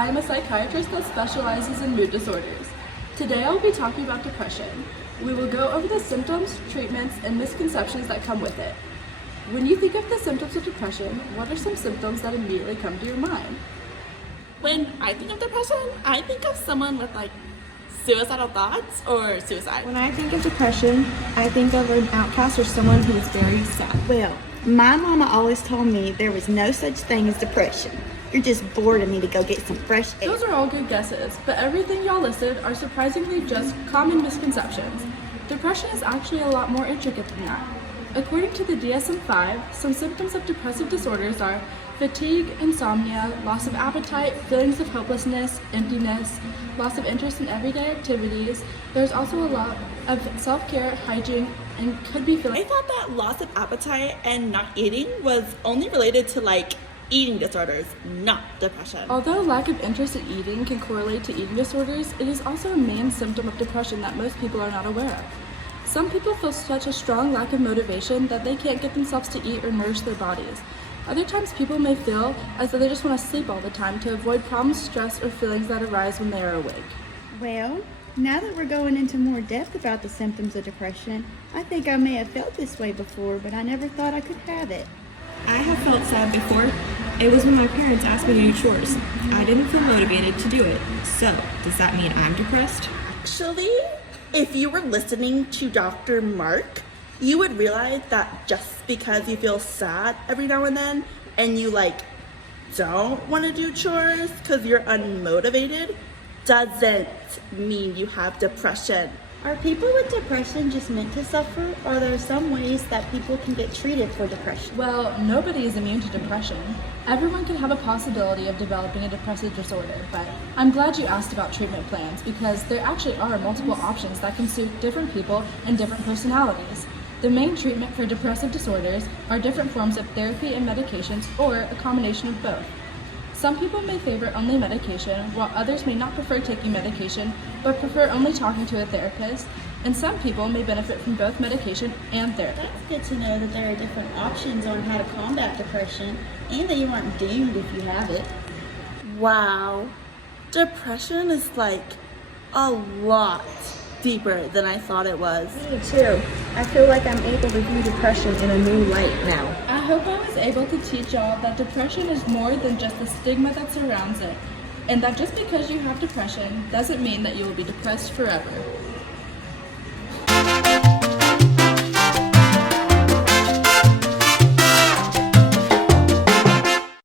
I am a psychiatrist that specializes in mood disorders. Today I will be talking about depression. We will go over the symptoms, treatments, and misconceptions that come with it. When you think of the symptoms of depression, what are some symptoms that immediately come to your mind? When I think of depression, I think of someone with suicidal thoughts or suicide. When I think of depression, I think of an outcast or someone who is very sad. Well, my mama always told me there was no such thing as depression. You're just bored and need to go get some fresh air. Those are all good guesses, but everything y'all listed are surprisingly just common misconceptions. Depression is actually a lot more intricate than that. According to the DSM-5, some symptoms of depressive disorders are fatigue, insomnia, loss of appetite, feelings of hopelessness, emptiness, loss of interest in everyday activities. There's also a lot of self-care, hygiene, and could be I feeling. thought that loss of appetite and not eating was only related to eating disorders, not depression. Although lack of interest in eating can correlate to eating disorders, it is also a main symptom of depression that most people are not aware of. Some people feel such a strong lack of motivation that they can't get themselves to eat or nourish their bodies. Other times people may feel as though they just want to sleep all the time to avoid problems, stress, or feelings that arise when they are awake. Well, now that we're going into more depth about the symptoms of depression, I think I may have felt this way before, but I never thought I could have it. I have felt sad before. It was when my parents asked me to do chores. I didn't feel motivated to do it. So, does that mean I'm depressed? Actually, if you were listening to Dr. Mark, you would realize that just because you feel sad every now and you don't want to do chores because you're unmotivated doesn't mean you have depression. Are people with depression just meant to suffer, or are there some ways that people can get treated for depression? Well, nobody is immune to depression. Everyone can have a possibility of developing a depressive disorder, but I'm glad you asked about treatment plans because there actually are multiple options that can suit different people and different personalities. The main treatment for depressive disorders are different forms of therapy and medications or a combination of both. Some people may favor only medication, while others may not prefer taking medication, but prefer only talking to a therapist, and some people may benefit from both medication and therapy. That's good to know that there are different options on how to combat depression, and that you aren't doomed if you have it. Wow, depression is a lot deeper than I thought it was. Me too. I feel like I'm able to view depression in a new light now. I hope I was able to teach y'all that depression is more than just the stigma that surrounds it, and that just because you have depression doesn't mean that you will be depressed forever.